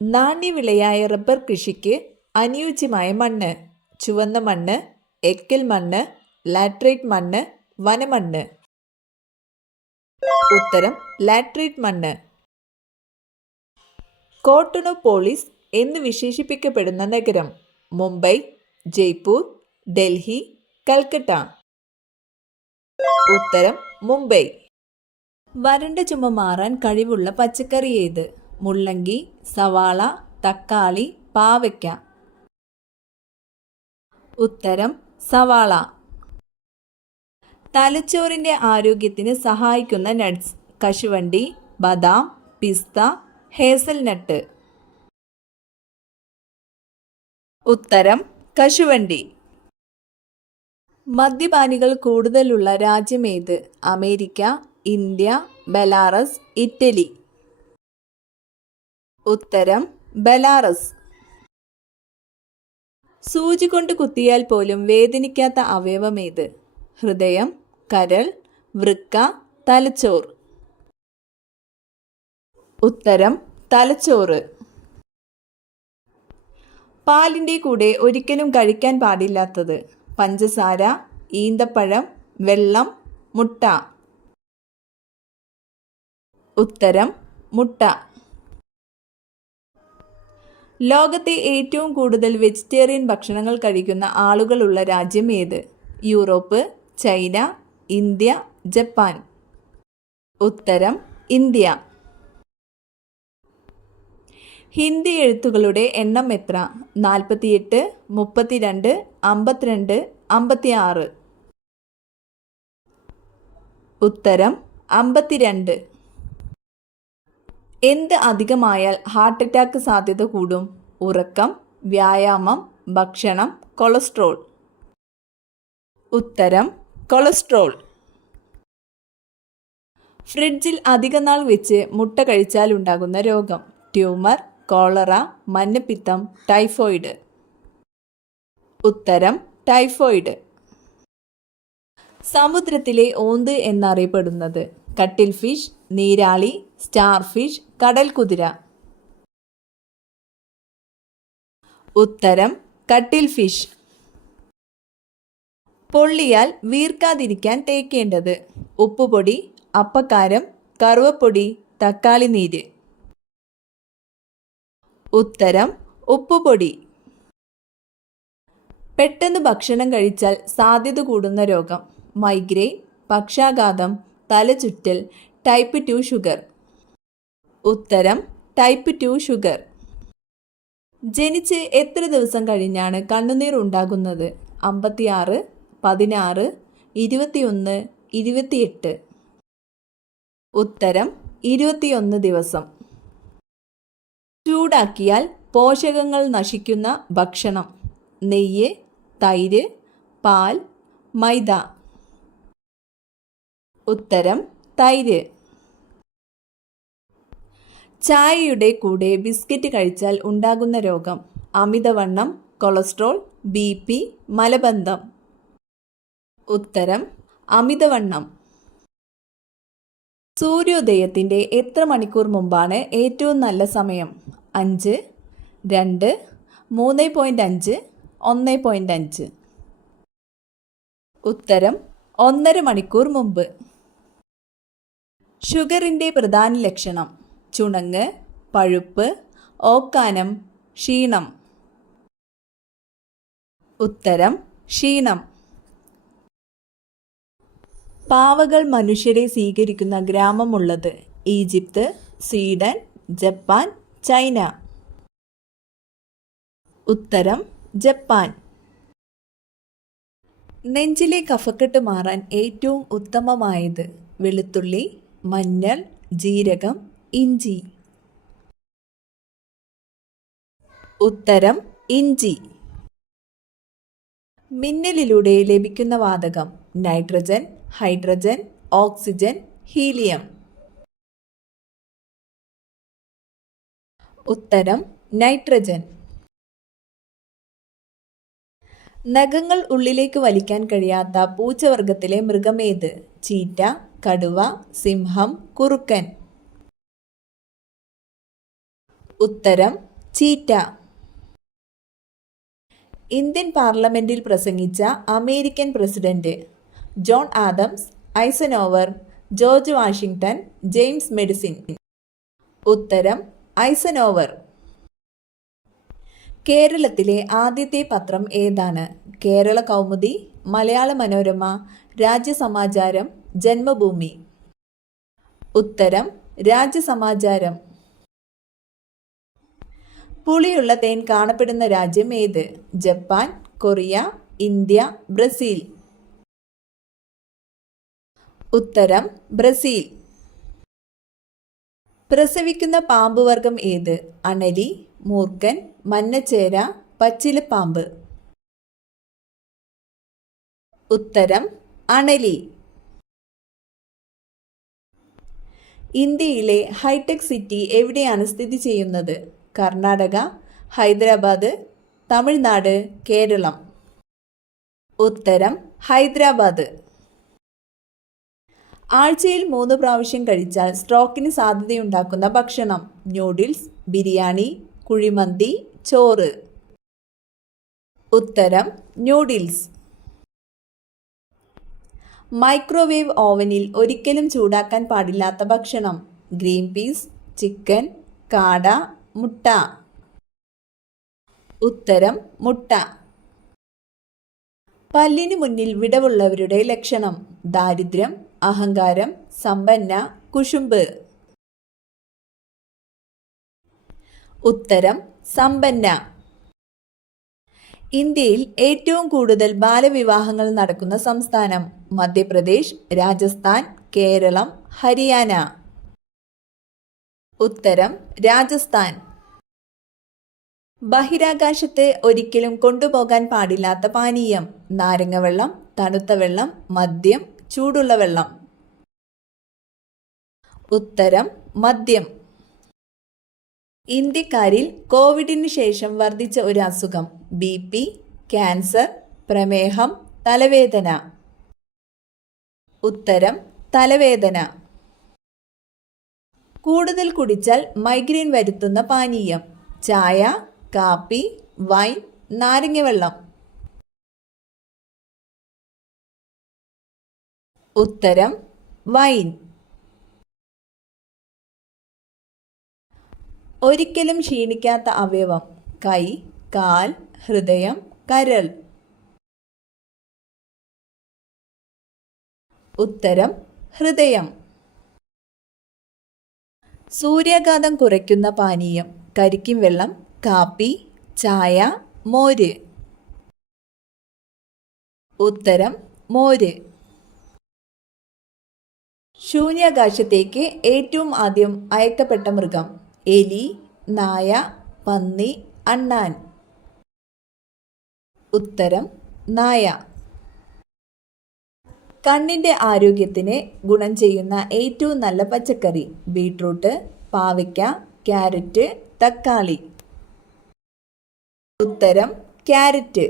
നാണ്യവിളയായ rubber കൃഷിക്ക് അനുയോജ്യമായ മണ്ണ്: ചുവന്ന മണ്ണ്, എക്കൽ മണ്ണ്, ലാറ്ററൈറ്റ് മണ്ണ്, വനമണ്ണ്. ഉത്തരം ലാറ്ററൈറ്റ് മണ്ണ്. കോട്ടോണോപോളിസ് എന്ന് വിശേഷിപ്പിക്കപ്പെടുന്ന നഗരം: മുംബൈ, ജയ്പൂർ, ഡൽഹി, കൽക്കട്ട. ഉത്തരം മുംബൈ. വരണ്ട ചുമ മാറാൻ കഴിവുള്ള പച്ചക്കറി ഏത്? മുള്ളങ്കി, സവാള, തക്കാളി, പാവയ്ക്ക. ഉത്തരം സവാള. തലച്ചോറിന്റെ ആരോഗ്യത്തിന് സഹായിക്കുന്ന നട്ട്സ്: കശുവണ്ടി, ബദാം, പിസ്ത, ഹേസൽനട്ട്. ഉത്തരം കശുവണ്ടി. മദ്യപാനികൾ കൂടുതലുള്ള രാജ്യമേത്? America, India, Belarus, Italy. ഉത്തരം ബെലാറസ്. സൂചി കൊണ്ട് കുത്തിയാൽ പോലും വേദനിക്കാത്ത അവയവമേത്? ഹൃദയം, കരൾ, വൃക്ക, തലച്ചോർ. ഉത്തരം തലച്ചോറ്. പാലിൻ്റെ കൂടെ ഒരിക്കലും കഴിക്കാൻ പാടില്ലാത്തത്: പഞ്ചസാര, ഈന്തപ്പഴം, വെള്ളം, മുട്ട. ഉത്തരം മുട്ട. ലോകത്തെ ഏറ്റവും കൂടുതൽ വെജിറ്റേറിയൻ ഭക്ഷണങ്ങൾ കഴിക്കുന്ന ആളുകളുള്ള രാജ്യം ഏത്? Europe, China, India, Japan. ഉത്തരം ഇന്ത്യ. ഹിന്ദി എഴുത്തുകളുടെ എണ്ണം എത്ര? 48, 32, 52, 56. ഉത്തരം 52. എന്ത് അധികമായാൽ ഹാർട്ട് അറ്റാക്ക് സാധ്യത കൂടും? ഉറക്കം, വ്യായാമം, ഭക്ഷണം, കൊളസ്ട്രോൾ. ഉത്തരം കൊളസ്ട്രോൾ. ഫ്രിഡ്ജിൽ അധികനാൾ വെച്ച് മുട്ട കഴിച്ചാൽ ഉണ്ടാകുന്ന രോഗം: ട്യൂമർ, കോളറ, മഞ്ഞപ്പിത്തം, ടൈഫോയിഡ്. ഉത്തരം ടൈഫോയിഡ്. സമുദ്രത്തിലെ ഓന്ത് എന്നറിയപ്പെടുന്നത്: കട്ടിൽ ഫിഷ്, നീരാളി, സ്റ്റാർ ഫിഷ്, കടൽ കുതിര. ഉത്തരം കട്ടിൽ ഫിഷ്. പൊള്ളിയാൽ വീർക്കാതിരിക്കാൻ തേക്കേണ്ടത്: ഉപ്പുപൊടി, അപ്പക്കാരം, കറുവപ്പൊടി, തക്കാളി നീര്. ഉത്തരം ഉപ്പുപൊടി. പെട്ടെന്ന് ഭക്ഷണം കഴിച്ചാൽ സാധ്യത കൂടുന്ന രോഗം: മൈഗ്രെയിൻ, പക്ഷാഘാതം, തലചുറ്റൽ, ടൈപ്പ് 2 ഷുഗർ. ഉത്തരം ടൈപ്പ് 2 ഷുഗർ. ജനിച്ച് എത്ര ദിവസം കഴിഞ്ഞാണ് കണ്ണുനീർ ഉണ്ടാകുന്നത്? 56, 16, 21, 28. ഉത്തരം 21 ദിവസം. ചൂടാക്കിയാൽ പോഷകങ്ങൾ നശിക്കുന്ന ഭക്ഷണം: നെയ്യ്, തൈര്, പാൽ, മൈദ. ഉത്തരം തൈര്. ചായയുടെ കൂടെ ബിസ്ക്കറ്റ് കഴിച്ചാൽ ഉണ്ടാകുന്ന രോഗം: അമിതവണ്ണം, കൊളസ്ട്രോൾ, BP, മലബന്ധം. ഉത്തരം അമിതവണ്ണം. സൂര്യോദയത്തിൻ്റെ എത്ര മണിക്കൂർ മുമ്പാണ് ഏറ്റവും നല്ല സമയം? 5, 2, 3.5, 1.5. ഉത്തരം 1.5 മണിക്കൂർ മുമ്പ്. ഷുഗറിൻ്റെ പ്രധാന ലക്ഷണം: ചുണങ്ങ്, പഴുപ്പ്, ഓക്കാനം, ക്ഷീണം. ഉത്തരം ക്ഷീണം. പാവകൾ മനുഷ്യരെ സ്വീകരിക്കുന്ന ഗ്രാമമുള്ളത്: ഈജിപ്ത്, സ്വീഡൻ, ജപ്പാൻ, ചൈന. ഉത്തരം ജപ്പാൻ. നെഞ്ചിലെ കഫക്കെട്ട് മാറാൻ ഏറ്റവും ഉത്തമമായത്: വെളുത്തുള്ളി, മഞ്ഞൾ, ജീരകം, ഇഞ്ചി. ഉത്തരം ഇഞ്ചി. മിന്നലിലൂടെ ലഭിക്കുന്ന വാതകം: നൈട്രജൻ, ഹൈഡ്രജൻ, ഓക്സിജൻ, ഹീലിയം. ഉത്തരം നൈട്രജൻ. നഖങ്ങൾ ഉള്ളിലേക്ക് വലിക്കാൻ കഴിയാത്ത പൂച്ചവർഗത്തിലെ മൃഗമേത്? ചീറ്റ, കടുവ, സിംഹം, കുറുക്കൻ. ഉത്തരം ചീറ്റ. ഇന്ത്യൻ പാർലമെന്റിൽ പ്രസംഗിച്ച American president. John Adams, Eisenhower, George Washington, James medicine. ഉത്തരം ഐസനോവർ. കേരളത്തിലെ ആദ്യത്തെ പത്രം ഏതാണ്? കേരള കൗമുദി, മലയാള മനോരമ, രാജ്യസമാചാരം, ജന്മഭൂമി. ഉത്തരം രാജ്യസമാചാരം. പുളിയുള്ള തേൻ കാണപ്പെടുന്ന രാജ്യം ഏത്? Japan, Korea, India, Brazil. ഉത്തരം ബ്രസീൽ. പ്രസവിക്കുന്ന പാമ്പുവർഗം ഏത്? അണലി, മൂർഖൻ, മന്നച്ചേര, പച്ചിലപ്പാമ്പ്. ഉത്തരം അണലി. ഇന്ത്യയിലെ ഹൈടെക് സിറ്റി എവിടെയാണ് സ്ഥിതി ചെയ്യുന്നത്? കർണാടക, ഹൈദരാബാദ്, തമിഴ്നാട്, കേരളം. ഉത്തരം ഹൈദരാബാദ്. ആഴ്ചയിൽ 3 പ്രാവശ്യം കഴിച്ചാൽ സ്ട്രോക്കിന് സാധ്യതയുണ്ടാക്കുന്ന ഭക്ഷണം? ന്യൂഡിൽസ്, ബിരിയാണി, കുഴിമന്തി, ചോറ്. ഉത്തരം ന്യൂഡിൽസ്. മൈക്രോവേവ് ഓവനിൽ ഒരിക്കലും ചൂടാക്കാൻ പാടില്ലാത്ത ഭക്ഷണം? ഗ്രീൻ പീസ്, ചിക്കൻ, കാട, മുട്ട. ഉത്തരം മുട്ട. പല്ലിനു മുന്നിൽ വിടവുള്ളവരുടെ ലക്ഷണം? ദാരിദ്ര്യം, അഹങ്കാരം, സമ്പന്ന, കുശുമ്പ്. ഉത്തരം സമ്പന്ന. ഇന്ത്യയിൽ ഏറ്റവും കൂടുതൽ ബാലവിവാഹങ്ങൾ നടക്കുന്ന സംസ്ഥാനം? മധ്യപ്രദേശ്, രാജസ്ഥാൻ, കേരളം, ഹരിയാന. ഉത്തരം രാജസ്ഥാൻ. ബഹിരാകാശത്ത് ഒരിക്കലും കൊണ്ടുപോകാൻ പാടില്ലാത്ത പാനീയം? നാരങ്ങവെള്ളം, തണുത്ത വെള്ളം, മദ്യം, ചൂടുള്ള വെള്ളം. ഉത്തരം മദ്യം. ഇന്ത്യക്കാരിൽ കോവിഡിന് ശേഷം വർദ്ധിച്ച ഒരു അസുഖം? BP, ക്യാൻസർ, പ്രമേഹം, തലവേദന. ഉത്തരം തലവേദന. കൂടുതൽ കുടിച്ചാൽ മൈഗ്രെയിൻ വരുത്തുന്ന പാനീയം? ചായ, കാപ്പി, വൈൻ, നാരങ്ങവെള്ളം. ഉത്തരം വൈൻ. ഒരിക്കലും ക്ഷീണിക്കാത്ത അവയവം? കൈ, കാൽ, ഹൃദയം, കരൾ. ഉത്തരം ഹൃദയം. സൂര്യാഘാതം കുറയ്ക്കുന്ന പാനീയം? കരിക്കിൻ വെള്ളം, കാപ്പി, ചായ, മോര്. ഉത്തരം മോര്. ശൂന്യാകാശത്തേക്ക് ഏറ്റവും ആദ്യം അയക്കപ്പെട്ട മൃഗം? എലി, നായ, പന്നി, അണ്ണാൻ. ഉത്തരം നായ. കണ്ണിൻ്റെ ആരോഗ്യത്തിന് ഗുണം ചെയ്യുന്ന ഏറ്റവും നല്ല പച്ചക്കറി? ബീട്രൂട്ട്, പാവയ്ക്ക, ക്യാരറ്റ്, തക്കാളി. ഉത്തരം ക്യാരറ്റ്.